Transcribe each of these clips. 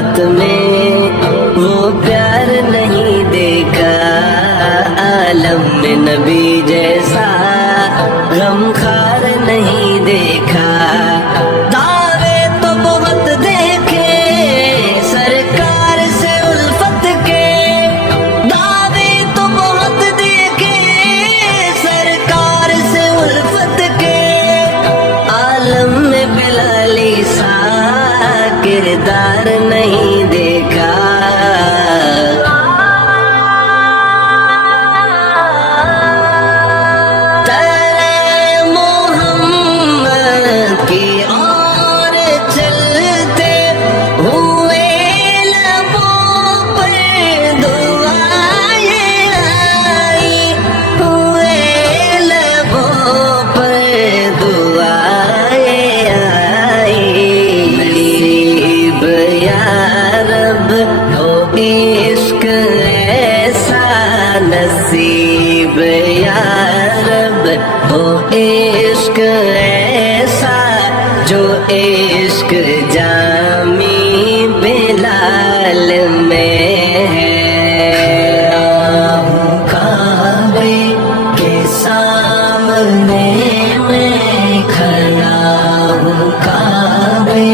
मोहब्बत में वो प्यार नहीं देखा, आलम में नबी जैसा गमखार नहीं देखा। दावे तो बहुत देखे सरकार से उल्फत के, दावे तो बहुत देखे सरकार से उल्फत के, आलम में बिलाली सा किरदार नहीं देखा। इश्क ऐसा नसीब या रब हो, इश्क ऐसा जो इश्क जामी बिलाल में है। काबे के सामने मैं खड़ा हूँ, काबे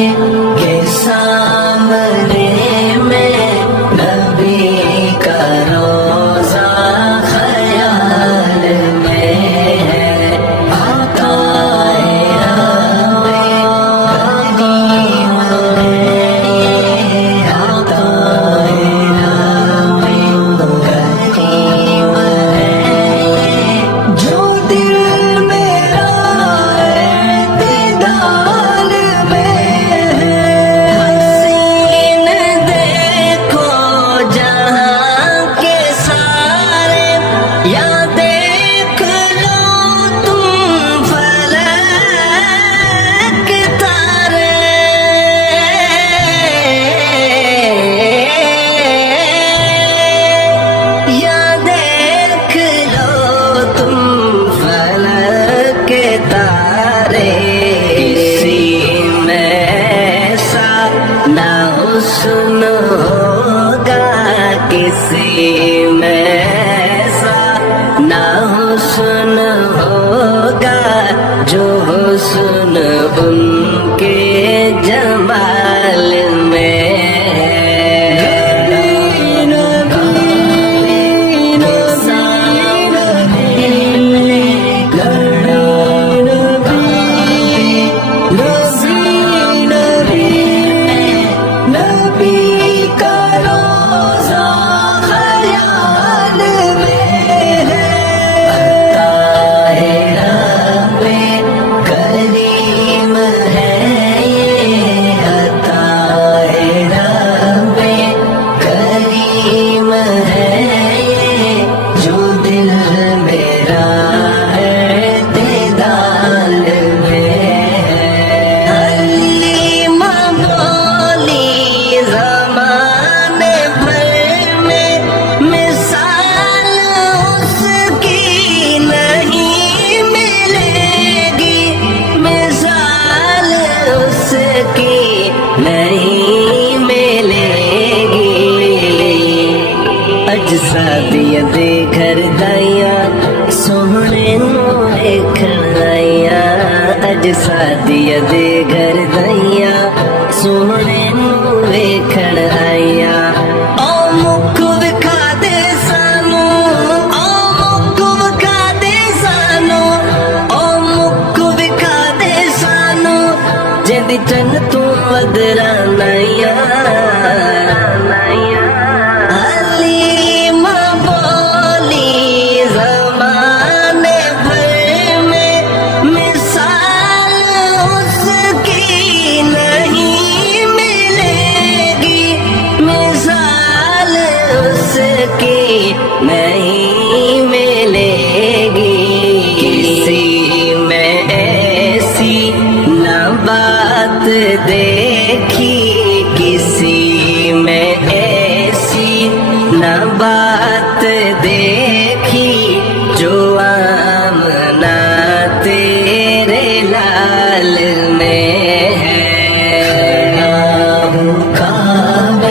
के सामने हुस्न होगा किसी में ऐसा, ना हुस्न होगा जो हुस्न उनके जमाल में है। नहीं मिलेगी अजसादिया दे घर दाइया सोहने वेखणाइया, अजसादिया दे घर दाइया सोहने वेखण आइया। ओ मुख विखा दे सानू, ओ मुख विखा दे सानू, ओ मुख विखा दे सानू, जिंदी चन तू वदरा नाइया। हलीमा बोली ज़माने भर में मिसाल उसकी नहीं मिलेगी, मिसाल उसकी नहीं मिलेगी। किसी में ऐसी न बात देखी, किसी में ऐसी न बात देखी, जो आमना तेरे लाल में है। काबे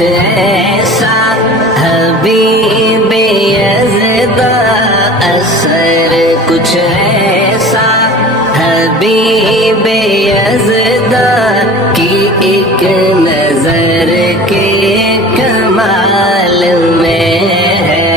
ایسا حبیب یزدہ اثر کچھ ایسا حبیب یزدہ کی ایک نظر کے کمال میں ہے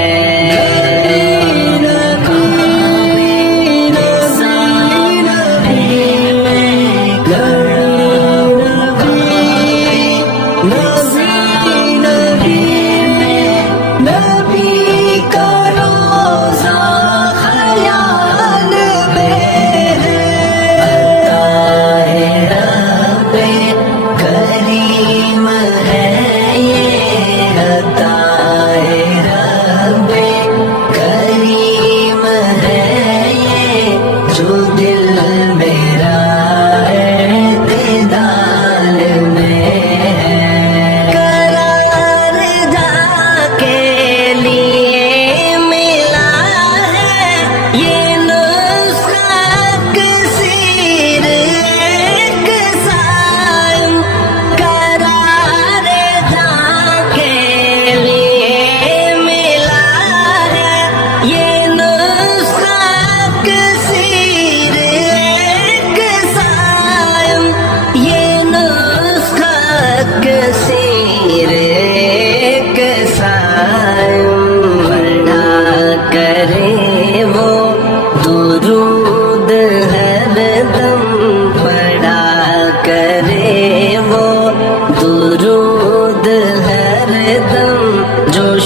درود ہر دم جو